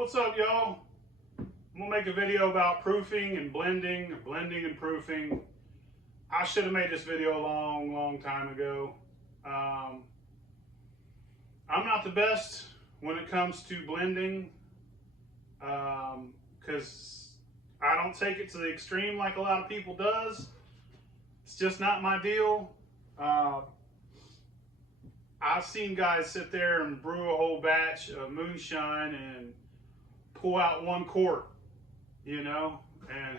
What's up, y'all? I'm gonna make a video about proofing and blending, or blending and proofing. I should have made this video a long time ago. I'm not the best when it comes to blending because I don't take it to the extreme like a lot of people does. It's just not my deal. I've seen guys sit there and brew a whole batch of moonshine and pull out 1 quart, you know, and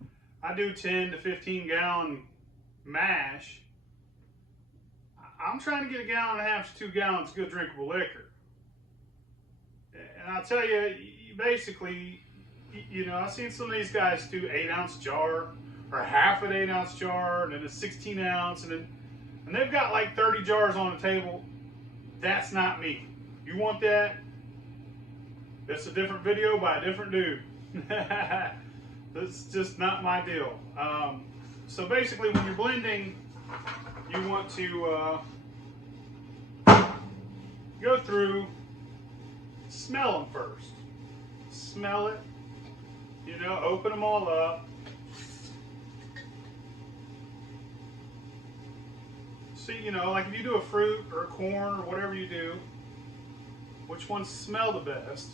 if I do 10 to 15 gallon mash, I'm trying to get 1.5 gallons to 2 gallons of good drinkable liquor. And I'll tell you, basically, you know, I've seen some of these guys do 8-ounce jar or half an 8-ounce jar and then a 16 ounce and they've got like 30 jars on the table. That's not me. You want that? That's a different video by a different dude. That's just not my deal. So basically, when you're blending, you want to go through, smell them first. Smell it, you know, open them all up. See, you know, like if you do a fruit or a corn or whatever you do, which ones smell the best?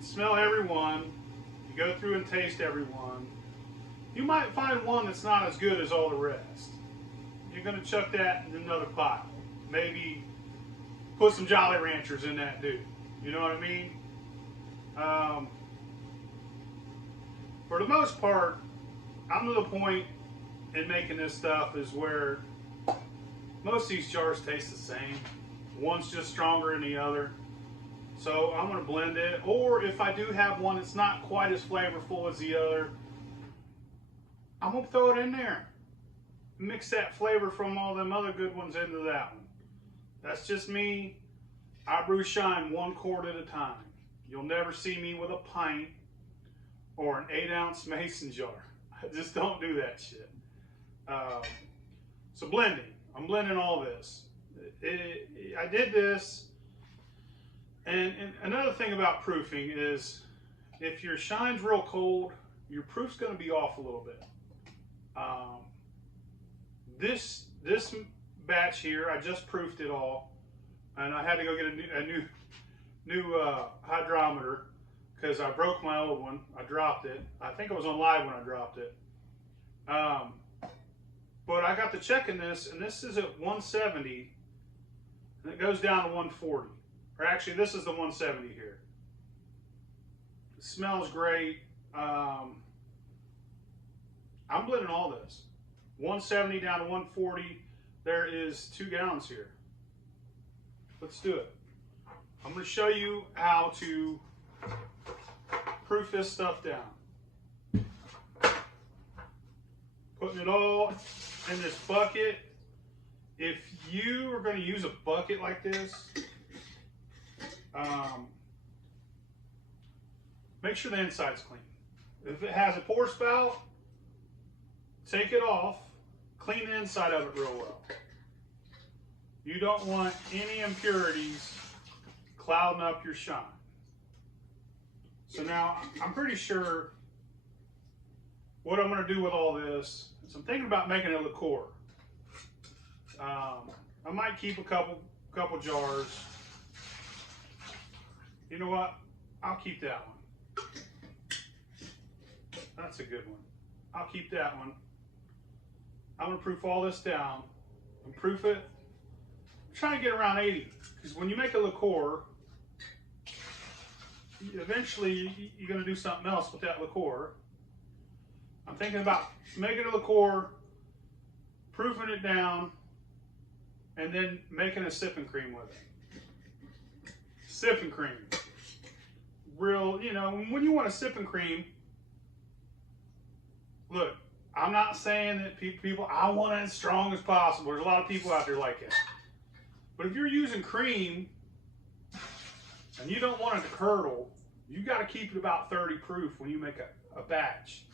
Smell every one. You go through and taste every one. You might find one that's not as good as all the rest. You're going to chuck that in another pile. Maybe put some Jolly Ranchers in that dude. You know what I mean? For the most part, I'm to the point in making this stuff is where most of these jars taste the same. One's just stronger than the other. So I'm going to blend it. Or if I do have one that's not quite as flavorful as the other, I'm going to throw it in there. Mix that flavor from all them other good ones into that one. That's just me. I brew shine 1 quart at a time. You'll never see me with a pint or an 8-ounce mason jar. I just don't do that shit. So blending. I'm blending all this. I did this. And another thing about proofing is if your shine's real cold, your proof's going to be off a little bit. This batch here, I just proofed it all, and I had to go get a new hydrometer because I broke my old one. I dropped it. I think I was on live when I dropped it. But I got to checking this, and this is at 170, and it goes down to 140. Or actually, this is the 170 here. It smells great. I'm blending all this. 170 down to 140. There is 2 gallons here. Let's do it. I'm going to show you how to proof this stuff down. Putting it all in this bucket. If you are going to use a bucket like this, make sure the inside's clean. If it has a pour spout, take it off, clean the inside of it real well. You don't want any impurities clouding up your shine. So now I'm pretty sure what I'm going to do with all this is I'm thinking about making a liqueur. I might keep a couple jars. You know what? I'll keep that one. That's a good one. I'll keep that one. I'm going to proof all this down and proof it. I'm trying to get around 80 because when you make a liqueur, eventually you're going to do something else with that liqueur. I'm thinking about making a liqueur, proofing it down, and then making a sipping cream with it. Sipping cream. Real, you know, when you want a sipping cream, look, I'm not saying that people, I want it as strong as possible. There's a lot of people out there like that. But if you're using cream and you don't want it to curdle, you got to keep it about 30 proof when you make a batch.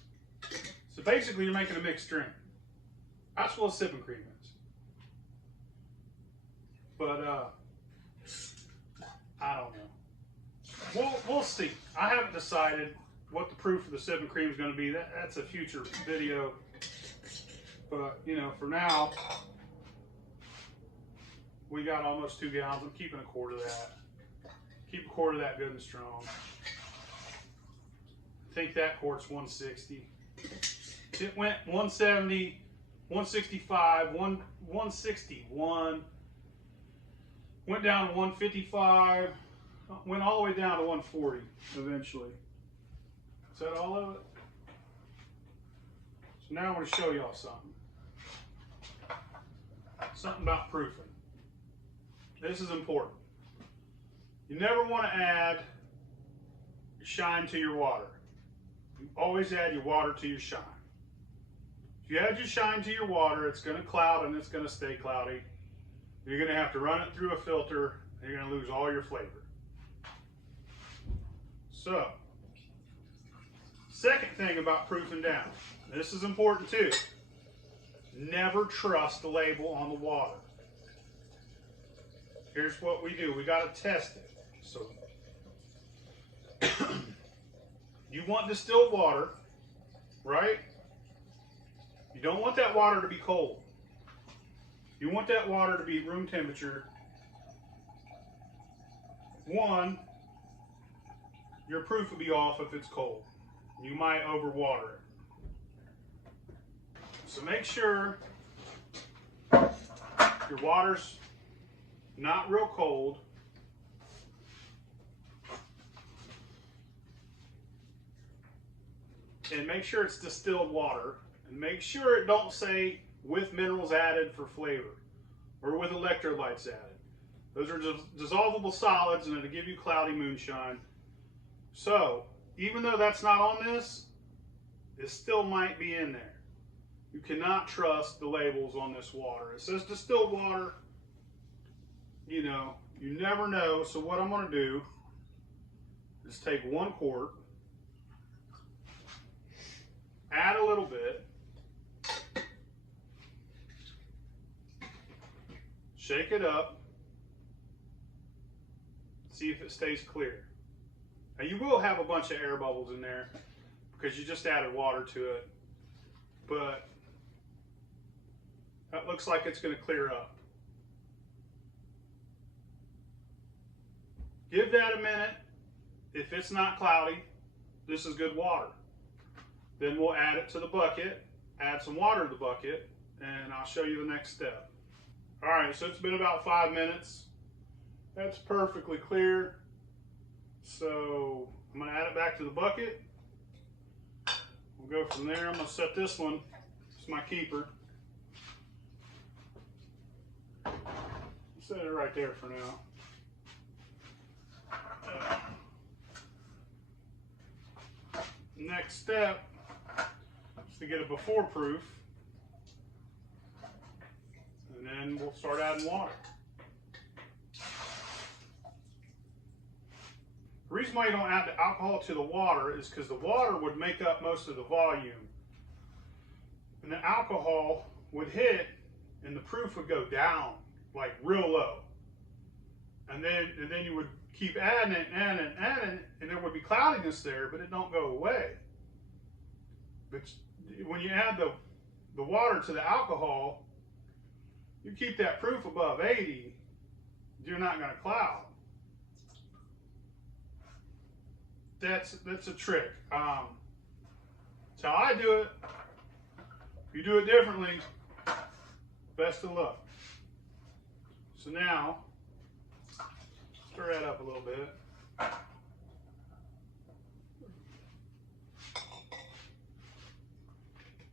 So basically, you're making a mixed drink. That's what a sipping cream is. But I don't know. we'll see. I haven't decided what the proof of the sipping cream is going to be. That's a future video. But, you know, for now, we got almost 2 gallons. I'm keeping a quart of that. Keep a quart of that good and strong. I think that quart's 160. It went 170, 165, 161. Went down to 155. Went all the way down to 140 eventually. Is that all of it? So now I want to show y'all something. Something about proofing. This is important. You never want to add shine to your water. You always add your water to your shine. If you add your shine to your water, it's going to cloud and it's going to stay cloudy. You're going to have to run it through a filter and you're going to lose all your flavor. So, second thing about proofing down. This is important too. Never trust the label on the water. Here's what we do. We got to test it. So, you want distilled water, right? You don't want that water to be cold. You want that water to be room temperature. One, your proof will be off if it's cold. You might overwater it. So make sure your water's not real cold. And make sure it's distilled water. And make sure it don't say with minerals added for flavor or with electrolytes added. Those are just dissolvable solids and it'll give you cloudy moonshine. So, even though that's not on this, it still might be in there. You cannot trust the labels on this water. It says distilled water. You know, you never know. So what I'm going to do is take 1 quart, add a little bit, shake it up, see if it stays clear. Now you will have a bunch of air bubbles in there because you just added water to it, but that looks like it's going to clear up. Give that a minute. If it's not cloudy, this is good water. Then we'll add it to the bucket, add some water to the bucket, and I'll show you the next step. All right, so it's been about 5 minutes. That's perfectly clear. So I'm gonna add it back to the bucket. We'll go from there. I'm gonna set this one, it's my keeper. Set it right there for now. Next step is to get a before proof, and then we'll start adding water. The reason why you don't add the alcohol to the water is because the water would make up most of the volume, and the alcohol would hit and the proof would go down like real low, and then you would keep adding it, and there would be cloudiness there, but it don't go away. But when you add the water to the alcohol, you keep that proof above 80, you're not going to cloud. That's a trick. That's how I do it. If you do it differently, best of luck. So now, stir that up a little bit.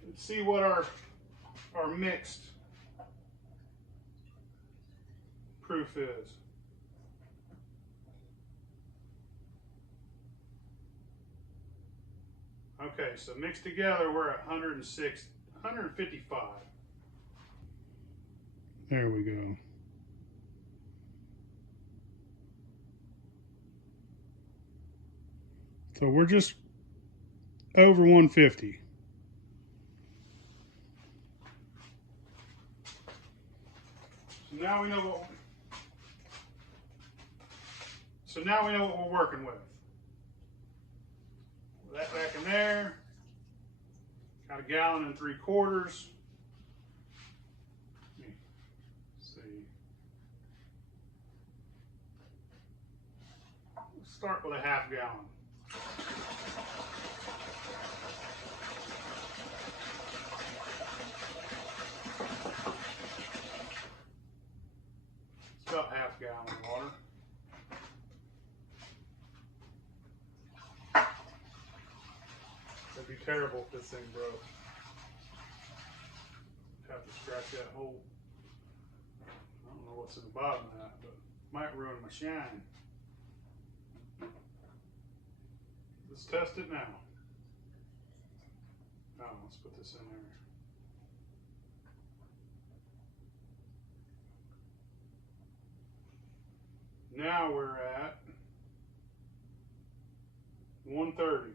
Let's see what our mixed proof is. Okay, so mixed together, we're at 155. There we go. So we're just over 150. So now we know what we're working with. that back in there. Got 1 gallon and 3/4. Let's see. Let's start with a 1/2 gallon. It's about 1/2 gallon of water. It'd be terrible if this thing broke. Have to scratch that hole. I don't know what's in the bottom of that, but it might ruin my shine. Let's test it now. Oh, let's put this in there. Now we're at 130.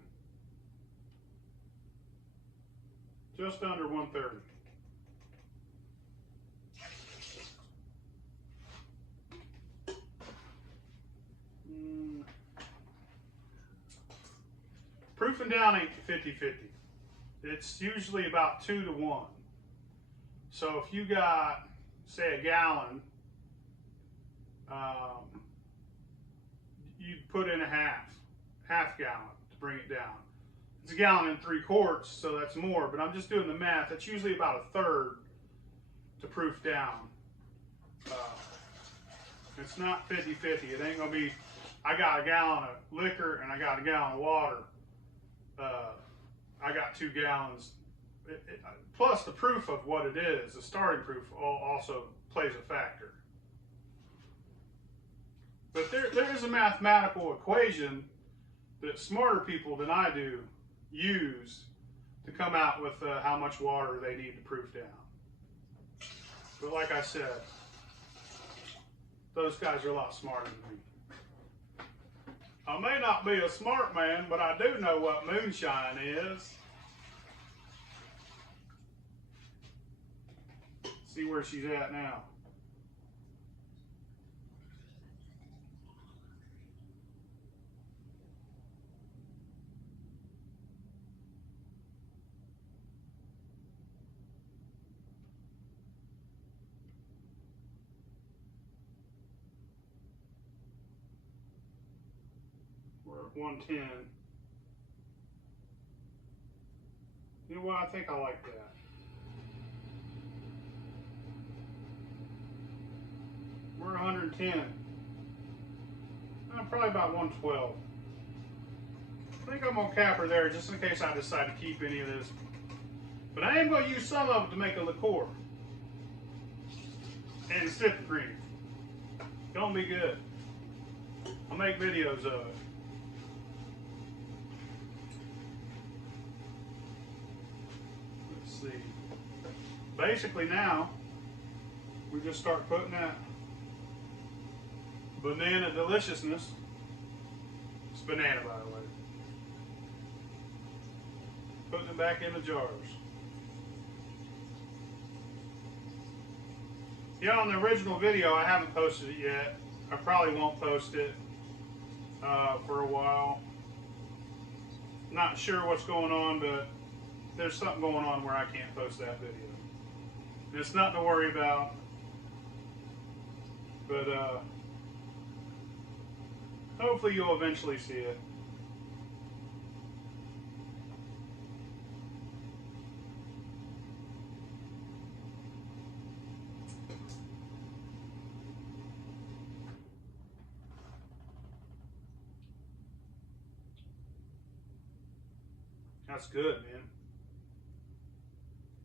Just under 130. Proofing down ain't 50-50. It's usually about 2 to 1. So if you got, say, 1 gallon, you'd put in a half gallon to bring it down. It's 1 gallon and 3/4, so that's more, but I'm just doing the math. That's usually about 1/3 to proof down. It's not 50-50. It ain't gonna be, I got 1 gallon of liquor and I got 1 gallon of water. I got 2 gallons. Plus the proof of what it is, the starting proof also plays a factor. But there is a mathematical equation that smarter people than I do use to come out with how much water they need to proof down. But like I said, those guys are a lot smarter than me. I may not be a smart man, but I do know what moonshine is. See where she's at now. We're at 110. You know what? I think I like that. We're 110. Probably about 112. I think I'm gonna cap her there just in case I decide to keep any of this. But I am gonna use some of it to make a liqueur. And sip cream. Gonna be good. I'll make videos of it. Let's see. Basically now, we just start putting that banana deliciousness. It's banana, by the way. Putting it back in the jars. Yeah, on the original video, I haven't posted it yet. I probably won't post it for a while. Not sure what's going on, but there's something going on where I can't post that video. And it's nothing to worry about. But hopefully you'll eventually see it. That's good, man.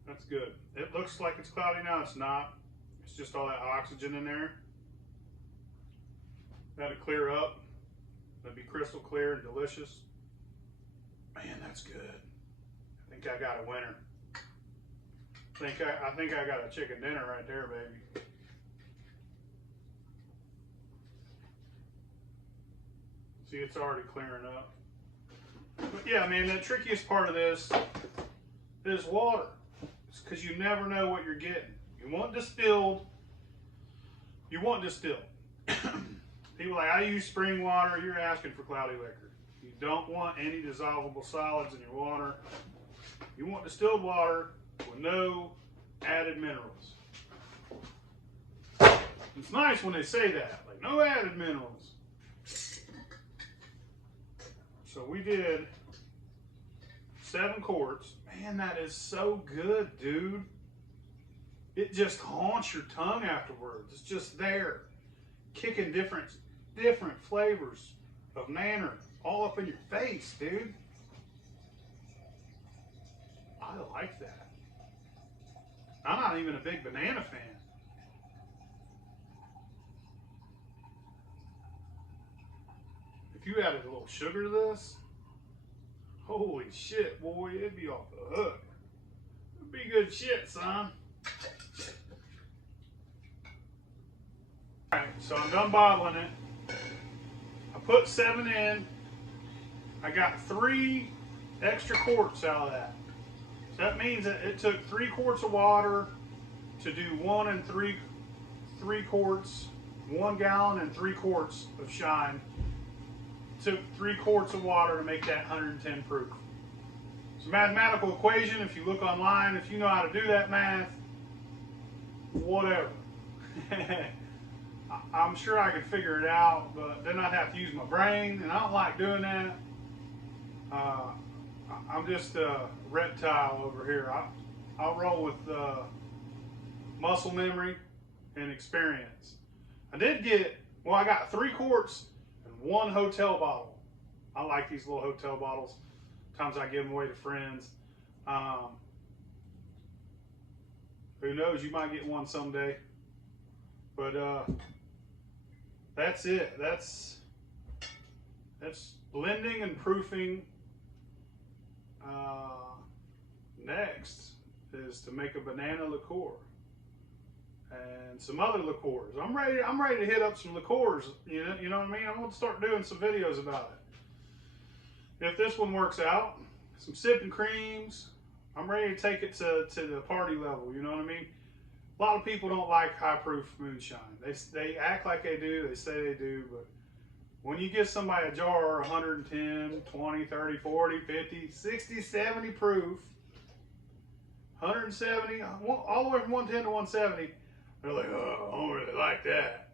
That's good. It looks like it's cloudy now. It's not. It's just all that oxygen in there. That'll clear up. That'll be crystal clear and delicious. Man, that's good. I think I got a winner. I think I got a chicken dinner right there, baby. See, it's already clearing up. But yeah, man, the trickiest part of this is water. It's because you never know what you're getting. You want distilled. You want distilled. People are like, I use spring water. You're asking for cloudy liquor. You don't want any dissolvable solids in your water. You want distilled water with no added minerals. It's nice when they say that, like no added minerals. So we did 7 quarts. Man, that is so good, dude. It just haunts your tongue afterwards. It's just there, kicking different flavors of nanner all up in your face, dude. I like that. I'm not even a big banana fan. If you added a little sugar to this, holy shit, boy, it'd be off the hook. It'd be good shit, son. Alright, so I'm done bottling it. I put 7 in. I got 3 extra quarts out of that. So that means that it took 3 quarts of water to do 1 and 3 quarts, 1 gallon and 3 quarts of Shine. It took 3 quarts of water to make that 110 proof. It's a mathematical equation. If you look online, if you know how to do that math, whatever. I'm sure I could figure it out, but then I'd have to use my brain, and I don't like doing that. I'm just a reptile over here. I'll roll with muscle memory and experience. I got 3 quarts and 1 hotel bottle. I like these little hotel bottles. Sometimes I give them away to friends. Who knows, you might get one someday. But that's it. That's blending and proofing. Next is to make a banana liqueur and some other liqueurs. I'm ready to hit up some liqueurs. You know what I mean? I'm gonna start doing some videos about it. If this one works out, some sipping creams. I'm ready to take it to the party level. You know what I mean? A lot of people don't like high proof moonshine. They act like they do, they say they do, but when you give somebody a jar 110, 20, 30, 40, 50, 60, 70 proof, 170, all the way from 110 to 170, they're like, oh, I don't really like that.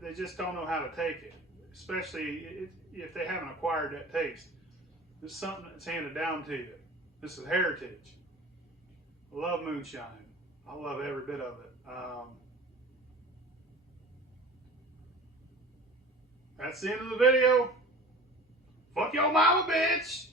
They just don't know how to take it, especially if they haven't acquired that taste. It's something that's handed down to you. This is heritage. I love moonshine. I love every bit of it. That's the end of the video. Fuck your mama, bitch!